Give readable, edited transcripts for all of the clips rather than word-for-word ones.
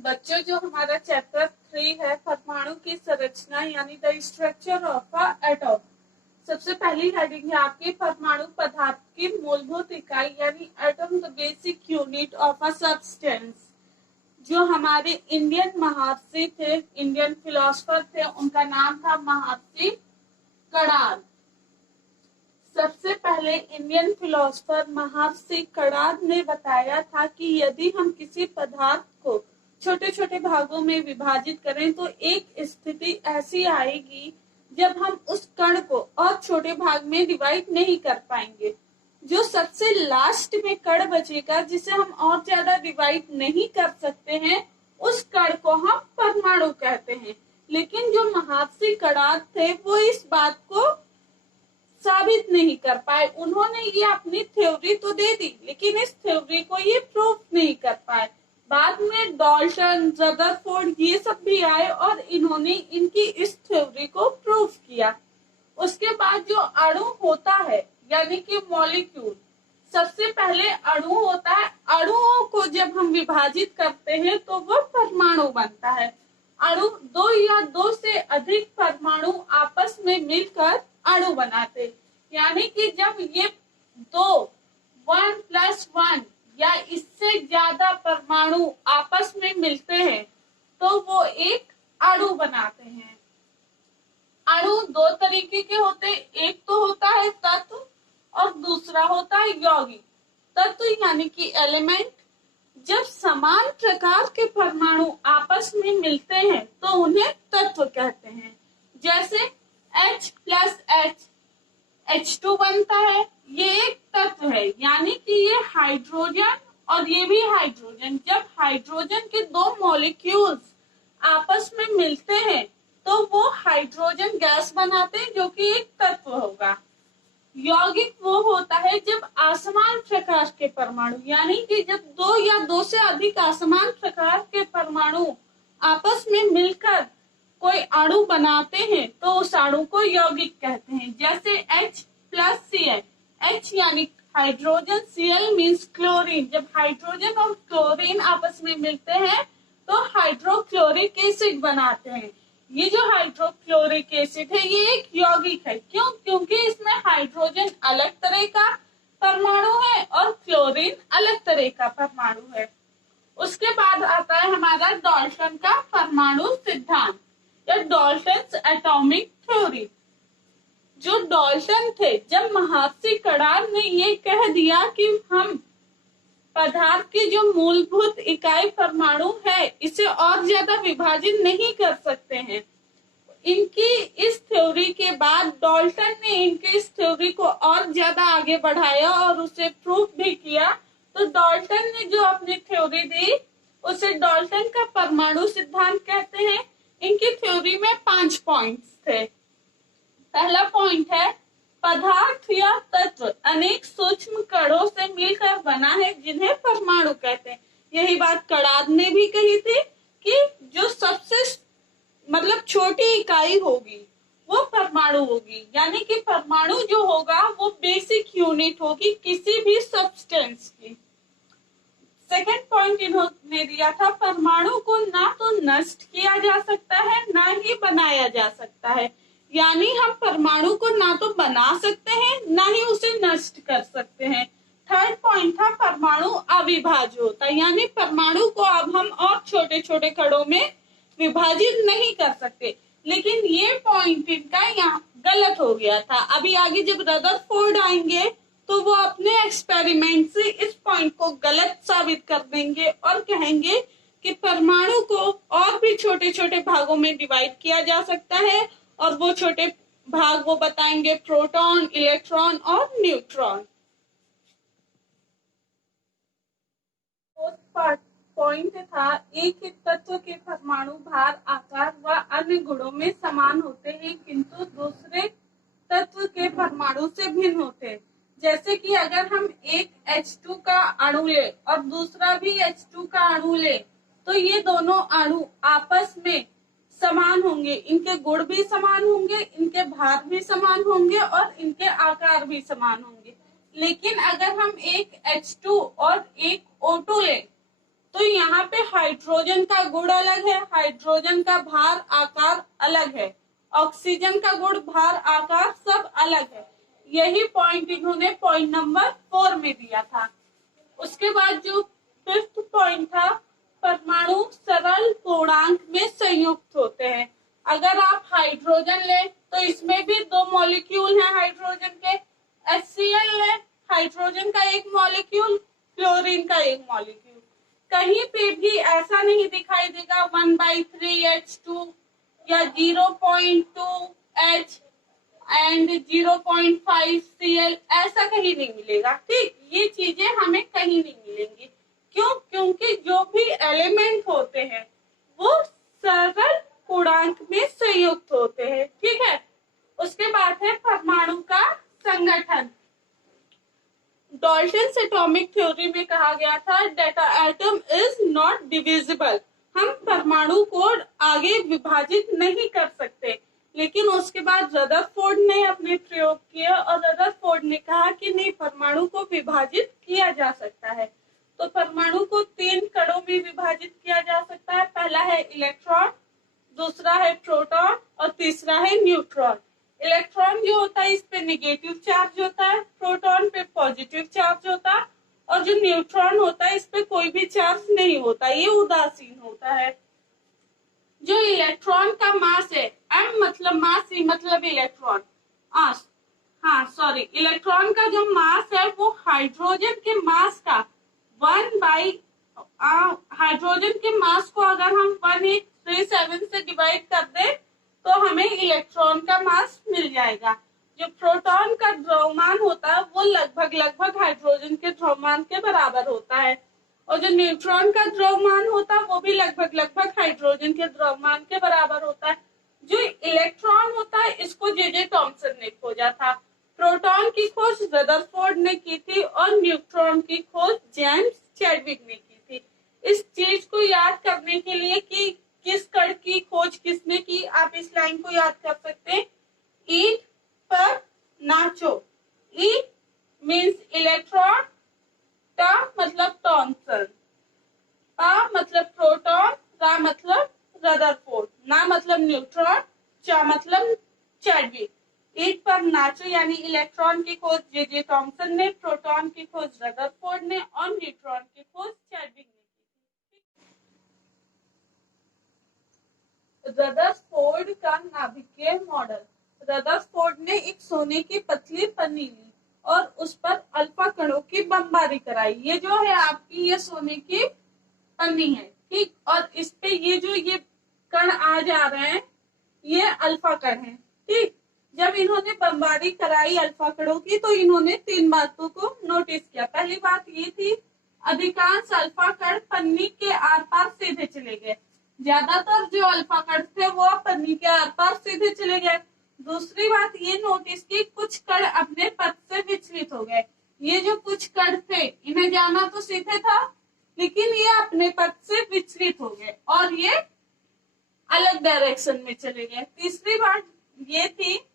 बच्चों, जो हमारा चैप्टर 3 है परमाणु की संरचना यानी the structure of a atom. सबसे पहली हेडिंग है आपकी परमाणु पदार्थ की मूलभूत इकाई यानी atom the basic unit of a substance. जो हमारे इंडियन महर्षि थे, इंडियन फिलोसफर थे, उनका नाम था महर्षि कणाद। सबसे पहले इंडियन फिलोसफर महर्षि कणाद ने बताया था कि यदि हम किसी पदार्थ को छोटे छोटे भागों में विभाजित करें तो एक स्थिति ऐसी आएगी जब हम उस कण को और छोटे भाग में डिवाइड नहीं कर पाएंगे। जो सबसे लास्ट में कण बचेगा, जिसे हम और ज्यादा डिवाइड नहीं कर सकते हैं, उस कण को हम परमाणु कहते हैं। लेकिन जो महर्षि कणाद थे वो इस बात को साबित नहीं कर पाए। उन्होंने ये अपनी थ्योरी तो दे दी, लेकिन इस थ्योरी को ये प्रूफ नहीं कर पाए। बाद में डॉल्टन, रदरफोर्ड ये सब भी आए और इन्होंने इनकी इस थ्योरी को प्रूफ किया। उसके बाद जो अणु होता है यानी कि मॉलिक्यूल, सबसे पहले अणु होता है। अणुओं को जब हम विभाजित करते हैं तो वो परमाणु बनता है। अणु दो या दो से अधिक परमाणु आपस में मिलकर अणु बनाते, यानी कि जब ये दो 1+1 या इससे ज्यादा परमाणु आपस में मिलते हैं तो वो एक अणु बनाते हैं। अणु दो तरीके के होते हैं, एक तो होता है तत्व और दूसरा होता है यौगिक। तत्व यानी कि एलिमेंट। जब समान प्रकार के परमाणु आपस में मिलते हैं तो उन्हें तत्व कहते हैं। जैसे H+H H2 बनता है, ये एक तत्व है, यानी कि ये हाइड्रोजन और ये भी हाइड्रोजन। जब हाइड्रोजन के दो मॉलिक्यूल्स आपस में मिलते हैं तो वो हाइड्रोजन गैस बनाते हैं, जो कि एक तत्व होगा। यौगिक वो होता है जब असमान प्रकार के परमाणु, यानी कि जब दो या दो से अधिक असमान प्रकार के परमाणु आपस में मिलकर कोई अणु बनाते हैं तो उस अणु को यौगिक कहते हैं। जैसे H+Cl, H यानी हाइड्रोजन, Cl मीन्स क्लोरीन। जब हाइड्रोजन और क्लोरीन आपस में मिलते हैं तो हाइड्रोक्लोरिक एसिड बनाते हैं। ये जो हाइड्रोक्लोरिक एसिड है ये एक यौगिक है। क्यों? क्योंकि इसमें हाइड्रोजन अलग तरह का परमाणु है और क्लोरीन अलग तरह का परमाणु है। उसके बाद आता है हमारा डाल्टन का परमाणु सिद्धांत या डाल्टन्स एटॉमिक थ्योरी। जो डाल्टन थे, जब महर्षि कणाद ने ये कह दिया कि हम पदार्थ की जो मूलभूत इकाई परमाणु है इसे और ज्यादा विभाजित नहीं कर सकते हैं, इनकी इस थ्योरी के बाद डाल्टन ने इनकी इस थ्योरी को और ज्यादा आगे बढ़ाया और उसे प्रूफ भी किया। तो डाल्टन ने जो अपनी थ्योरी दी उसे डाल्टन का परमाणु सिद्धांत कहते हैं। इनकी थ्योरी में 5 पॉइंट्स थे। पहला पॉइंट है, पदार्थ या तत्व अनेक सूक्ष्म कणों से मिलकर बना है जिन्हें परमाणु कहते हैं। यही बात कणाद ने भी कही थी कि जो सबसे छोटी इकाई होगी वो परमाणु होगी, यानी कि परमाणु जो होगा वो बेसिक यूनिट होगी किसी भी सब्सटेंस की। सेकेंड पॉइंट इन्होंने दिया था, परमाणु को ना तो नष्ट किया जा सकता है ना ही बनाया जा सकता है, यानी हम परमाणु को ना तो बना सकते हैं ना ही उसे नष्ट कर सकते हैं। थर्ड पॉइंट था, परमाणु अविभाज्य होता है, यानी परमाणु को अब हम और छोटे छोटे कणों में विभाजित नहीं कर सकते। लेकिन ये पॉइंट इनका यहाँ गलत हो गया था। अभी आगे जब रदरफोर्ड आएंगे तो वो अपने एक्सपेरिमेंट से इस पॉइंट को गलत साबित कर देंगे और कहेंगे कि परमाणु को और भी छोटे छोटे भागों में डिवाइड किया जा सकता है, और वो छोटे भाग वो बताएंगे प्रोटॉन, इलेक्ट्रॉन और न्यूट्रॉन। पॉइंट था, एक ही तत्व के परमाणु भार, आकार व अन्य गुणों में समान होते हैं किंतु दूसरे तत्व के परमाणु से भिन्न होते हैं। जैसे कि अगर हम एक H2 का अणु ले और दूसरा भी H2 का अणु ले तो ये दोनों अणु आपस में समान होंगे, इनके गुण भी समान होंगे, इनके भार भी समान होंगे और इनके आकार भी समान होंगे। लेकिन अगर हम एक H2 और एक O2 ले तो यहाँ पे हाइड्रोजन का गुण अलग है, हाइड्रोजन का भार आकार अलग है, ऑक्सीजन का गुण भार आकार सब अलग है। यही पॉइंट इन्होंने पॉइंट नंबर 4 में दिया था। उसके बाद जो 5th पॉइंट था, परमाणु सरल पूर्णांक में संयुक्त होते हैं। अगर आप हाइड्रोजन लें तो इसमें भी 2 मॉलिक्यूल हैं हाइड्रोजन के। HCl लें, हाइड्रोजन का एक मॉलिक्यूल, क्लोरीन का एक मॉलिक्यूल। कहीं पे भी ऐसा नहीं दिखाई देगा 1/3H2 या 0.2H एंड 0.5Cl, ऐसा कहीं नहीं मिलेगा। ठीक, ये चीजें हमें कहीं नहीं मिलेंगी। क्यों? क्योंकि जो भी एलिमेंट होते हैं वो सरल पूर्णांक में संयुक्त होते हैं। ठीक है। उसके बाद है परमाणु का संगठन। डाल्टन्स एटॉमिक थ्योरी में कहा गया था that atom is not divisible. हम परमाणु को आगे विभाजित नहीं कर सकते, लेकिन उसके बाद रदरफोर्ड ने अपने प्रयोग किया और रदरफोर्ड ने कहा कि नहीं, परमाणु को विभाजित किया जा सकता है। तो परमाणु को 3 कणों में विभाजित किया जा सकता है। पहला है इलेक्ट्रॉन, दूसरा है प्रोटॉन और तीसरा है न्यूट्रॉन। इलेक्ट्रॉन जो होता है इस पे नेगेटिव चार्ज होता है, प्रोटॉन पे पॉजिटिव चार्ज होता है और जो न्यूट्रॉन होता है इस पे कोई भी चार्ज नहीं होता, ये उदासीन होता है। जो इलेक्ट्रॉन का मास है, m मतलब मास, e मतलब इलेक्ट्रॉन, इलेक्ट्रॉन का जो मास है वो हाइड्रोजन के मास का हाइड्रोजन के मास को अगर हम 1837 से डिवाइड कर दें तो हमें इलेक्ट्रॉन का मास मिल जाएगा। जो प्रोटॉन का द्रव्यमान होता है वो लगभग हाइड्रोजन के द्रव्यमान के बराबर होता है और जो न्यूट्रॉन का द्रव्यमान होता है वो भी लगभग हाइड्रोजन के द्रव्यमान के बराबर होता है। जो इलेक्ट्रॉन होता है इसको जे थॉमसन ने खोजा था। प्रोटॉन की खोज रदरफोर्ड ने की थी और न्यूट्रॉन की खोज जेम्स चैडविक ने की थी। इस चीज को याद करने के लिए कि किस कण की खोज किसने की, आप इस लाइन को याद कर सकते हैं, ईट पर नाचो। ई मीन्स इलेक्ट्रॉन, ट मतलब थॉमसन, अ मतलब प्रोटॉन, रा मतलब रदरफोर्ड, ना मतलब न्यूट्रॉन, चा मतलब चैडविक। ईट पर नाचो यानी इलेक्ट्रॉन की खोज जे थॉमसन ने, प्रोटॉन की खोज रदरफोर्ड ने और न्यूट्रॉन की खोज चैडविक ने की। रदरफोर्ड का नाभिकीय मॉडल। रदरफोर्ड ने एक सोने की पतली पन्नी ली और उस पर अल्फा कणों की बमबारी कराई। ये जो है आपकी ये सोने की पन्नी है, ठीक, और इस पे ये कण आ जा रहे हैं, ये अल्फा कण है। ठीक, जब इन्होंने बमबारी कराई अल्फा कणों की तो इन्होंने 3 बातों को नोटिस किया। पहली बात ये थी, अधिकांश अल्फा कण पन्नी के आर पार सीधे चले गए। ज्यादातर जो अल्फा कण थे वो पन्नी के आर पार सीधे चले गए। दूसरी बात ये नोटिस की, कुछ कण अपने पथ से विचलित हो गए। ये जो कुछ कण थे इन्हें जाना तो सीधे था, लेकिन ये अपने पथ से विचलित हो गए और ये अलग डायरेक्शन में चले गए। तीसरी बात ये थी,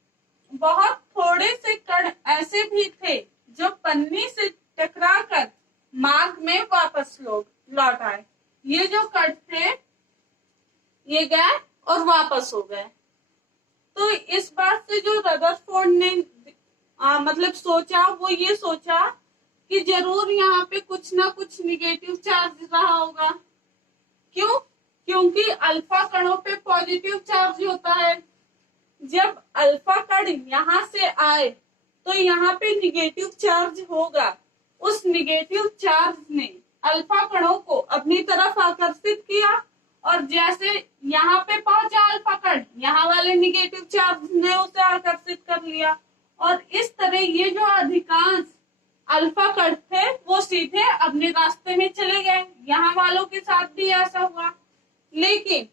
बहुत थोड़े से कण ऐसे भी थे जो पन्नी से टकराकर मार्ग में वापस लौट आए। ये जो कण थे ये गए और वापस हो गए। तो इस बात से जो रदरफोर्ड ने मतलब सोचा, वो ये सोचा कि जरूर यहाँ पे कुछ ना कुछ निगेटिव चार्ज रहा होगा। क्यों? क्योंकि अल्फा कणों पे पॉजिटिव चार्ज होता है। जब अल्फा कण यहाँ से आए तो यहाँ पे निगेटिव चार्ज होगा। उस निगेटिव चार्ज ने अल्फा कणों को अपनी तरफ आकर्षित किया और जैसे यहाँ पे पहुंचा अल्फा कण, यहाँ वाले निगेटिव चार्ज ने उसे आकर्षित कर लिया और इस तरह ये जो अधिकांश अल्फा कण थे वो सीधे अपने रास्ते में चले गए। यहाँ वालों के साथ भी ऐसा हुआ, लेकिन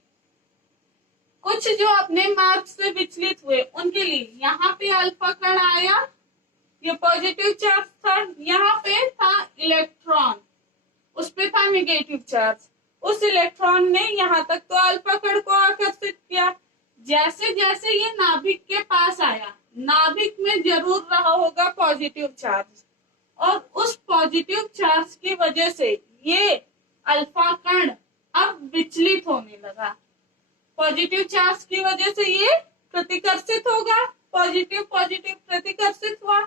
कुछ जो अपने मार्ग से विचलित हुए उनके लिए यहाँ पे अल्फा कण आया, ये पॉजिटिव चार्ज था। यहाँ पे था इलेक्ट्रॉन, उस पे था नेगेटिव चार्ज। उस इलेक्ट्रॉन ने यहाँ तक तो अल्फा कण को आकर्षित किया। जैसे जैसे ये नाभिक के पास आया, नाभिक में जरूर रहा होगा पॉजिटिव चार्ज और उस पॉजिटिव चार्ज की वजह से ये अल्फा कण अब विचलित होने लगा। पॉजिटिव चार्ज की वजह से ये प्रतिकर्षित होगा, पॉजिटिव पॉजिटिव प्रतिकर्षित हुआ।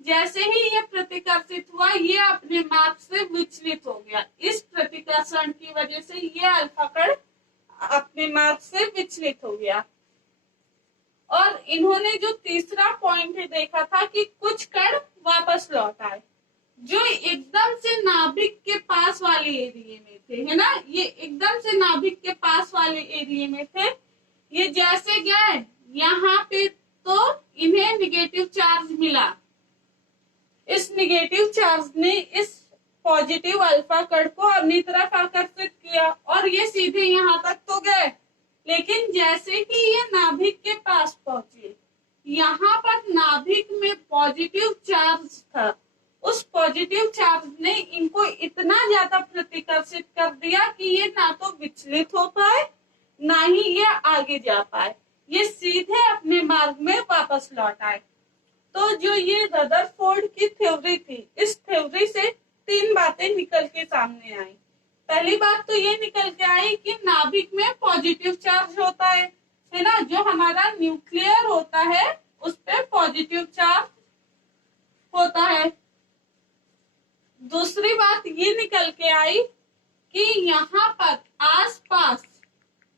जैसे ही ये प्रतिकर्षित हुआ ये अपने मार्ग से विचलित हो गया। इस प्रतिकर्षण की वजह से ये अल्फा कण अपने मार्ग से विचलित हो गया। और इन्होंने जो तीसरा पॉइंट देखा था कि कुछ कण वापस लौट आए जो एकदम से नाभिक के पास वाले एरिया में थे, है ना, ये एकदम से नाभिक के पास वाले एरिया में थे। ये जैसे गए यहाँ पे तो इन्हें निगेटिव चार्ज मिला। इस निगेटिव चार्ज ने इस पॉजिटिव अल्फा कण को अपनी तरफ आकर्षित किया और ये सीधे यहाँ तक तो गए, लेकिन जैसे ही ये नाभिक के पास पहुंचे, यहाँ पर नाभिक में पॉजिटिव चार्ज था। उस पॉजिटिव चार्ज ने इनको इतना ज्यादा प्रतिकर्षित कर दिया कि ये ना तो विचलित हो पाए ना ही ये आगे जा पाए, ये सीधे अपने मार्ग में वापस लौट आए। तो जो ये रदरफोर्ड की थ्योरी थी, इस थ्योरी से तीन बातें निकल के सामने आई। पहली बात तो ये निकल के आई कि नाभिक में पॉजिटिव चार्ज होता है ना, जो हमारा न्यूक्लियर होता है उस पे पॉजिटिव चार्ज होता है। दूसरी बात ये निकल के आई कि यहाँ पर आसपास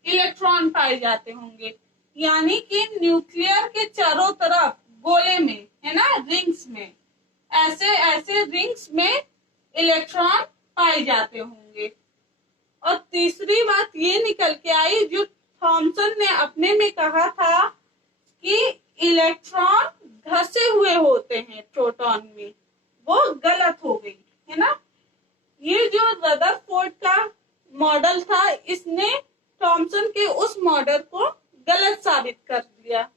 इलेक्ट्रॉन पाए जाते होंगे, यानी कि न्यूक्लियर के चारों तरफ गोले में, है ना, रिंग्स में, ऐसे ऐसे रिंग्स में इलेक्ट्रॉन पाए जाते होंगे। और तीसरी बात ये निकल के आई जो थॉमसन ने अपने में कहा था कि इलेक्ट्रॉन घसे हुए होते हैं प्रोटॉन में, वो गलत हो गई, है ना। ये जो रदरफोर्ड का मॉडल था, इसने थॉमसन के उस मॉडल को गलत साबित कर दिया।